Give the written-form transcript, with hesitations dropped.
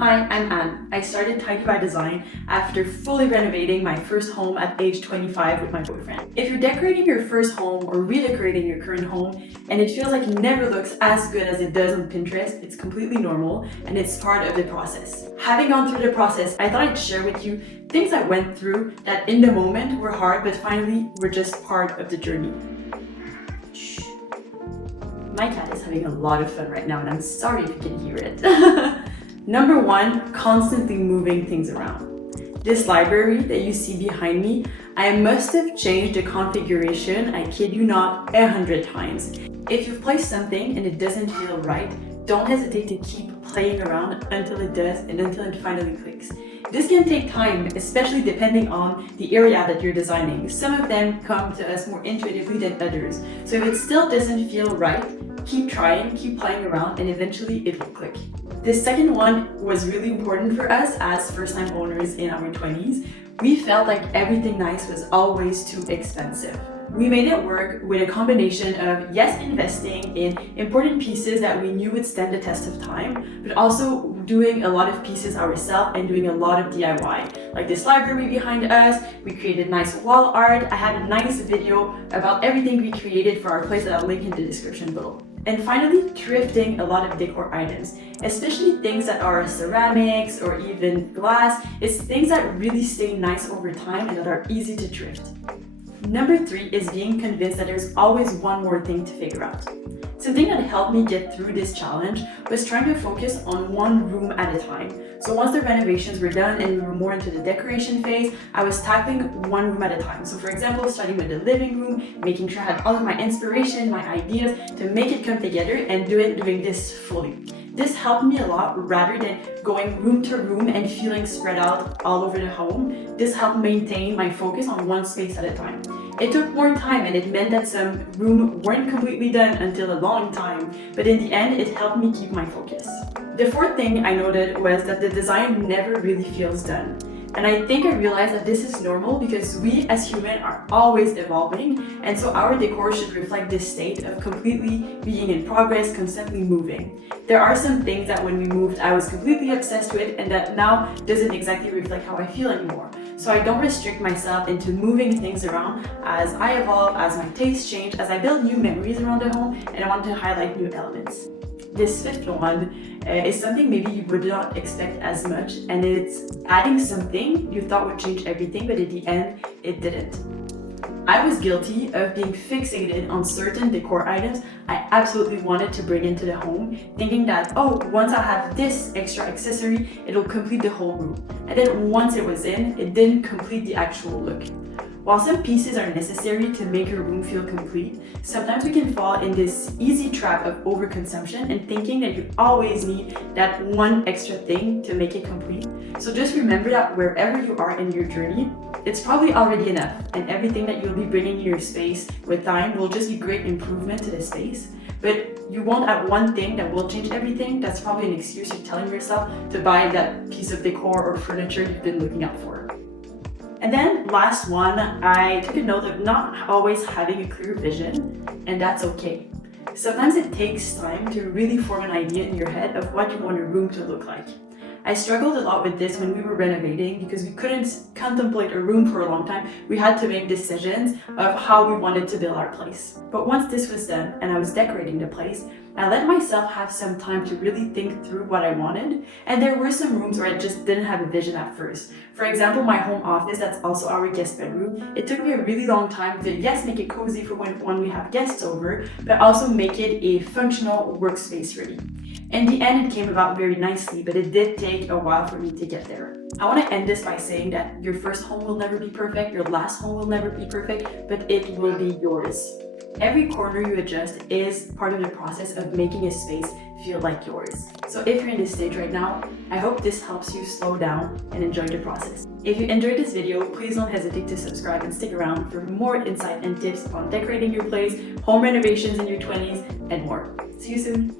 Hi, I'm Anne. I started Tidy by Design after fully renovating my first home at age 25 with my boyfriend. If you're decorating your first home or redecorating your current home and it feels like it never looks as good as it does on Pinterest, it's completely normal and it's part of the process. Having gone through the process, I thought I'd share with you things I went through that in the moment were hard, but finally were just part of the journey. Shh. My cat is having a lot of fun right now and I'm sorry if you can hear it. Number one, constantly moving things around. This library that you see behind me, I must have changed the configuration, I kid you not, 100 times. If you've placed something and it doesn't feel right, don't hesitate to keep playing around until it does and until it finally clicks. This can take time, especially depending on the area that you're designing. Some of them come to us more intuitively than others. So if it still doesn't feel right, keep trying, keep playing around, and eventually it will click. The second one was really important for us as first-time owners in our 20s. We felt like everything nice was always too expensive. We made it work with a combination of, yes, investing in important pieces that we knew would stand the test of time, but also doing a lot of pieces ourselves and doing a lot of DIY. Like this library behind us, we created nice wall art. I had a nice video about everything we created for our place that I'll link in the description below. And finally, thrifting a lot of decor items, especially things that are ceramics or even glass. It's things that really stay nice over time and that are easy to thrift. Number three is being convinced that there's always one more thing to figure out. Something that helped me get through this challenge was trying to focus on one room at a time. So once the renovations were done and we were more into the decoration phase, I was tackling one room at a time. So for example, starting with the living room, making sure I had all of my inspiration, my ideas to make it come together and doing this fully. This helped me a lot rather than going room to room and feeling spread out all over the home. This helped maintain my focus on one space at a time. It took more time and it meant that some rooms weren't completely done until a long time, but in the end, it helped me keep my focus. The fourth thing I noted was that the design never really feels done. And I think I realized that this is normal because we as humans are always evolving, and so our decor should reflect this state of completely being in progress, constantly moving. There are some things that when we moved I was completely obsessed with and that now doesn't exactly reflect how I feel anymore. So I don't restrict myself into moving things around as I evolve, as my tastes change, as I build new memories around the home, and I want to highlight new elements. This fifth one is something maybe you would not expect as much, and it's adding something you thought would change everything, but at the end, it didn't. I was guilty of being fixated on certain decor items I absolutely wanted to bring into the home, thinking that, oh, once I have this extra accessory, it'll complete the whole room. And then once it was in, it didn't complete the actual look. While some pieces are necessary to make your room feel complete, sometimes we can fall in this easy trap of overconsumption and thinking that you always need that one extra thing to make it complete. So just remember that wherever you are in your journey, it's probably already enough, and everything that you'll be bringing in your space with time will just be great improvement to the space. But you won't have one thing that will change everything. That's probably an excuse you're telling yourself to buy that piece of decor or furniture you've been looking out for. And then last one, I took a note of not always having a clear vision, and that's okay. Sometimes it takes time to really form an idea in your head of what you want a room to look like. I struggled a lot with this when we were renovating because we couldn't contemplate a room for a long time. We had to make decisions of how we wanted to build our place. But once this was done and I was decorating the place, I let myself have some time to really think through what I wanted, and there were some rooms where I just didn't have a vision at first. For example, my home office, that's also our guest bedroom, it took me a really long time to, yes, make it cozy for when we have guests over, but also make it a functional workspace ready. In the end, it came about very nicely, but it did take a while for me to get there. I want to end this by saying that your first home will never be perfect, your last home will never be perfect, but it will be yours. Every corner you adjust is part of the process of making a space feel like yours. So if you're in this stage right now, I hope this helps you slow down and enjoy the process. If you enjoyed this video, please don't hesitate to subscribe and stick around for more insight and tips on decorating your place, home renovations in your 20s, and more. See you soon!